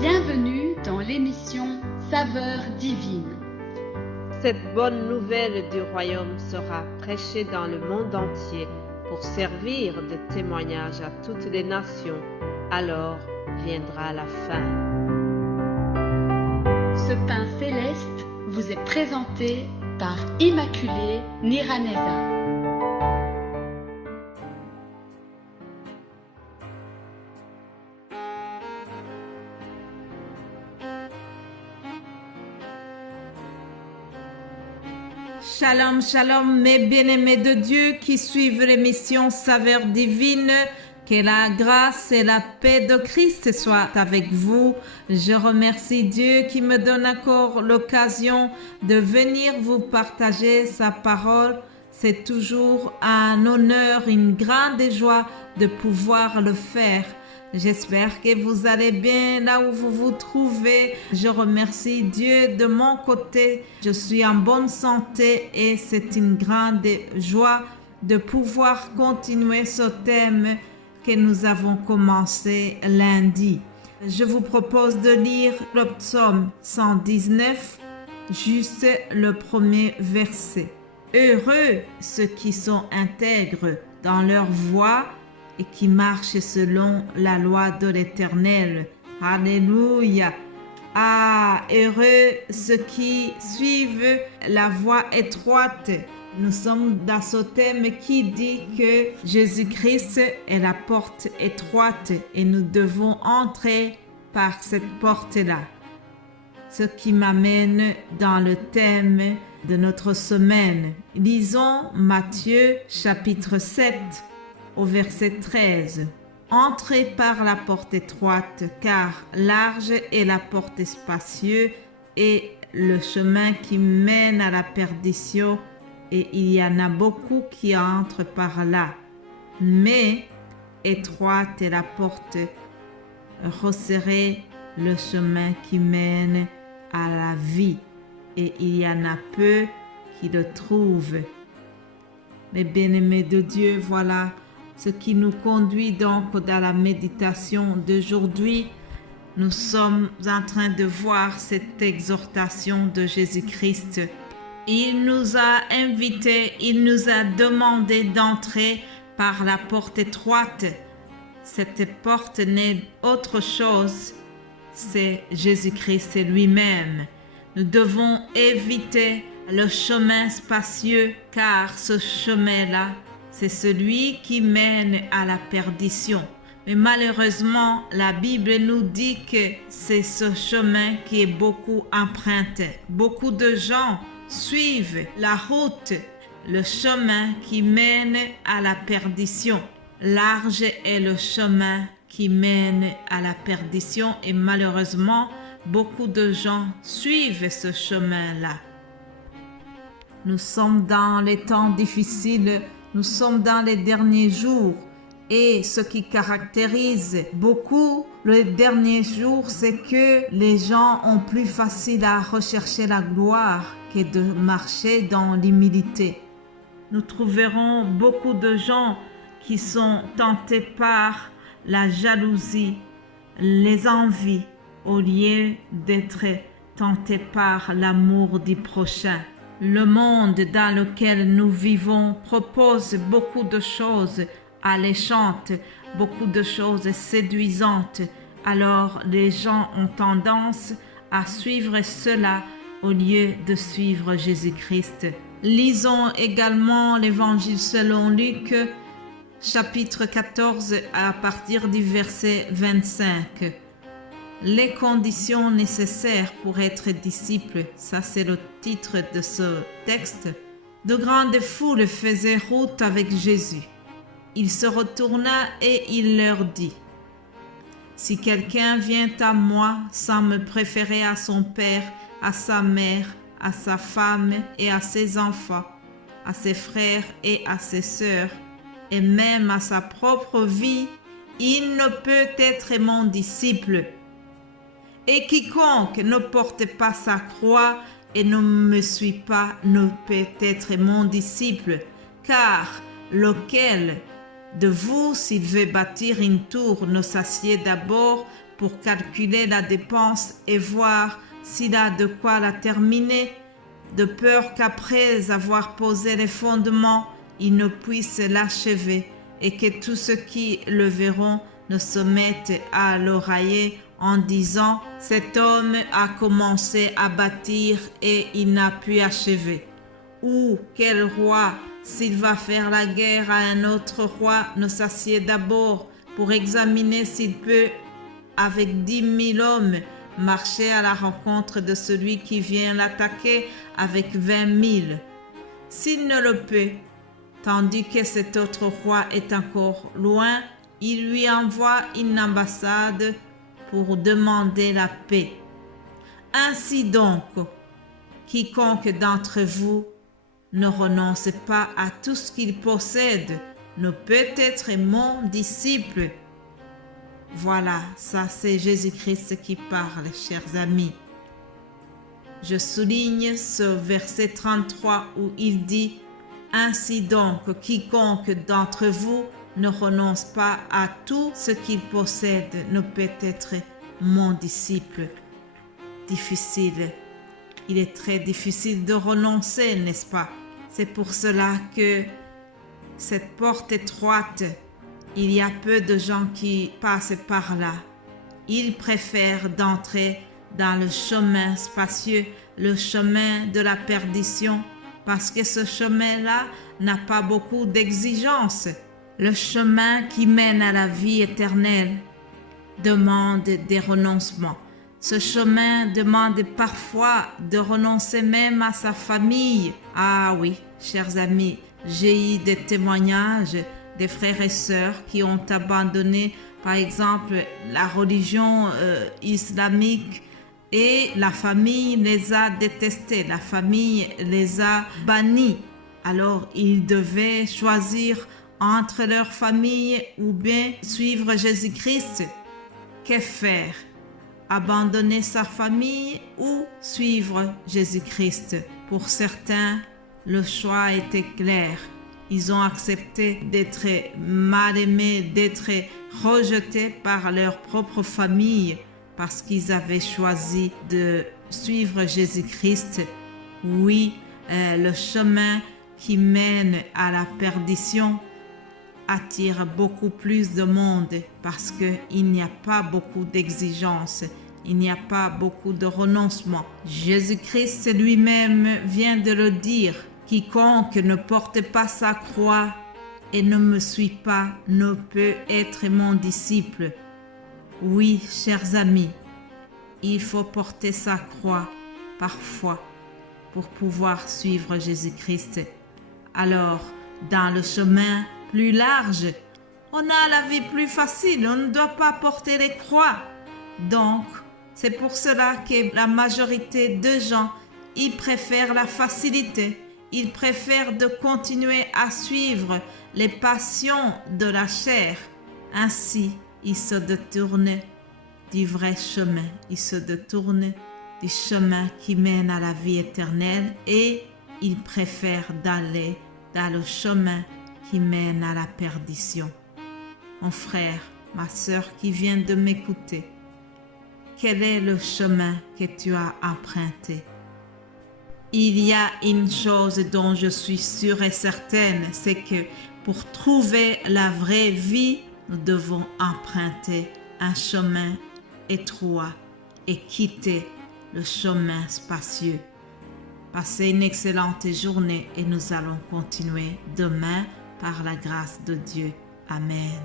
Bienvenue dans l'émission Saveurs divines. Cette bonne nouvelle du royaume sera prêchée dans le monde entier pour servir de témoignage à toutes les nations. Alors viendra la fin. Ce pain céleste vous est présenté par Immaculée Niraneza. Shalom, shalom, mes bien-aimés de Dieu qui suivent l'émission Saveurs divines. Que la grâce et la paix de Christ soient avec vous. Je remercie Dieu qui me donne encore l'occasion de venir vous partager sa parole. C'est toujours un honneur, une grande joie de pouvoir le faire. J'espère que vous allez bien là où vous vous trouvez. Je remercie Dieu de mon côté. Je suis en bonne santé et c'est une grande joie de pouvoir continuer ce thème que nous avons commencé lundi. Je vous propose de lire le psaume 119, juste le premier verset. Heureux ceux qui sont intègres dans leur voie et qui marchent selon la loi de l'Éternel. Alléluia. Ah, heureux ceux qui suivent la voie étroite. Nous sommes dans ce thème qui dit que Jésus-Christ est la porte étroite et nous devons entrer par cette porte-là. Ce qui m'amène dans le thème de notre semaine. Lisons Matthieu chapitre 7 au verset 13. Entrez par la porte étroite, car large est la porte spacieuse et le chemin qui mène à la perdition, et il y en a beaucoup qui entrent par là. Mais étroite est la porte, resserré le chemin qui mène à la vie, et il y en a peu qui le trouvent. Mes bien-aimés de Dieu, voilà ce qui nous conduit donc dans la méditation d'aujourd'hui. Nous sommes en train de voir cette exhortation de Jésus-Christ. Il nous a invités, il nous a demandé d'entrer par la porte étroite. Cette porte n'est autre chose, c'est Jésus-Christ lui-même. Nous devons éviter le chemin spacieux, car ce chemin-là, c'est celui qui mène à la perdition. Mais malheureusement, la Bible nous dit que c'est ce chemin qui est beaucoup emprunté. Beaucoup de gens suivent la route, le chemin qui mène à la perdition. Large est le chemin qui mène à la perdition et malheureusement, beaucoup de gens suivent ce chemin-là. Nous sommes dans les temps difficiles, nous sommes dans les derniers jours et ce qui caractérise beaucoup les derniers jours, c'est que les gens ont plus facile à rechercher la gloire que de marcher dans l'humilité. Nous trouverons beaucoup de gens qui sont tentés par la jalousie, les envies, au lieu d'être tentés par l'amour du prochain. Le monde dans lequel nous vivons propose beaucoup de choses alléchantes, beaucoup de choses séduisantes. Alors les gens ont tendance à suivre cela au lieu de suivre Jésus-Christ. Lisons également l'Évangile selon Luc, chapitre 14, à partir du verset 25. Les conditions nécessaires pour être disciple, ça c'est le titre de ce texte. De grandes foules faisaient route avec Jésus. Il se retourna et il leur dit: si quelqu'un vient à moi sans me préférer à son père, à sa mère, à sa femme et à ses enfants, à ses frères et à ses sœurs, et même à sa propre vie, il ne peut être mon disciple. Et quiconque ne porte pas sa croix et ne me suit pas ne peut être mon disciple, car lequel de vous, s'il veut bâtir une tour, ne s'assied d'abord pour calculer la dépense et voir s'il a de quoi la terminer, de peur qu'après avoir posé les fondements, il ne puisse l'achever et que tous ceux qui le verront ne se mettent à l'oreiller en disant « Cet homme a commencé à bâtir et il n'a pu achever ». Ou quel roi, s'il va faire la guerre à un autre roi, ne s'assied d'abord pour examiner s'il peut, avec 10 000 hommes, marcher à la rencontre de celui qui vient l'attaquer avec 20 000. S'il ne le peut, tandis que cet autre roi est encore loin, il lui envoie une ambassade pour demander la paix. Ainsi donc, quiconque d'entre vous ne renonce pas à tout ce qu'il possède ne peut être mon disciple. Voilà, ça c'est Jésus-Christ qui parle, chers amis. Je souligne ce verset 33 où il dit « Ainsi donc, quiconque d'entre vous ne renonce pas à tout ce qu'il possède ne peut être mon disciple. » Difficile. Il est très difficile de renoncer, n'est-ce pas? C'est pour cela que cette porte étroite, il y a peu de gens qui passent par là. Ils préfèrent d'entrer dans le chemin spacieux, le chemin de la perdition, parce que ce chemin-là n'a pas beaucoup d'exigences. Le chemin qui mène à la vie éternelle demande des renoncements. Ce chemin demande parfois de renoncer même à sa famille. Ah oui, chers amis, j'ai eu des témoignages des frères et sœurs qui ont abandonné, par exemple, la religion islamique et la famille les a détestés, la famille les a bannis. Alors, ils devaient choisir entre leur famille ou bien suivre Jésus-Christ. Que faire? Abandonner sa famille ou suivre Jésus-Christ? Pour certains, le choix était clair. Ils ont accepté d'être mal aimés, d'être rejetés par leur propre famille parce qu'ils avaient choisi de suivre Jésus-Christ. Oui, le chemin qui mène à la perdition attire beaucoup plus de monde parce qu'il n'y a pas beaucoup d'exigences, il n'y a pas beaucoup de renoncement. Jésus-Christ lui-même vient de le dire. Quiconque ne porte pas sa croix et ne me suit pas ne peut être mon disciple. Oui, chers amis, il faut porter sa croix parfois pour pouvoir suivre Jésus-Christ. Alors, dans le chemin plus large, on a la vie plus facile, on ne doit pas porter les croix. Donc, c'est pour cela que la majorité de gens, ils préfèrent la facilité. Ils préfèrent de continuer à suivre les passions de la chair. Ainsi, ils se détournent du vrai chemin. Ils se détournent du chemin qui mène à la vie éternelle et ils préfèrent d'aller dans le chemin qui mène à la perdition. Mon frère, ma sœur qui vient de m'écouter, quel est le chemin que tu as emprunté? Il y a une chose dont je suis sûre et certaine, c'est que pour trouver la vraie vie, nous devons emprunter un chemin étroit et quitter le chemin spacieux. Passez une excellente journée et nous allons continuer demain par la grâce de Dieu. Amen.